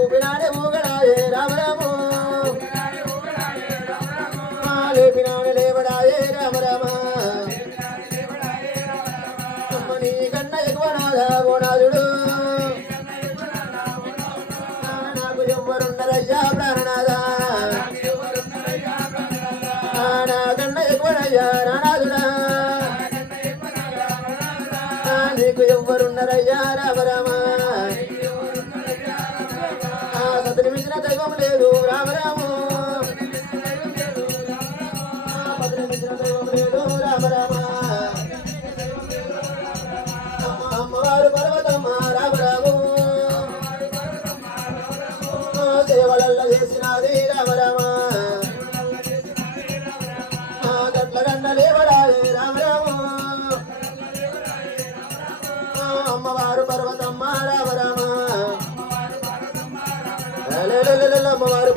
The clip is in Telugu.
ఊపినాడే ఊగడాయే రామరాము లేపినాడే లేవడాయే రామరామ నీ కన్న ఎక్కువ నాదా ఓనాథుడు నాకు ఎవ్వరున్నరయ్యా ప్రాణనాథా నా కన్న ఎక్కువనయ్యా రానాథుడా నీకు ఎవ్వరున్నరయ్యా రామరామ సతని మించిన దైవం లేదు రామరాము సతని మించిన దైవం లేదు రామరామ అమ్మవారు పర్వతమ్మ రామరాము సేవలల్ల చేసినది రామరామ గట్ల గన్న లేవడాలి రామరాము అమ్మవారు పర్వతమ్మ రామరామ అమ్మవారు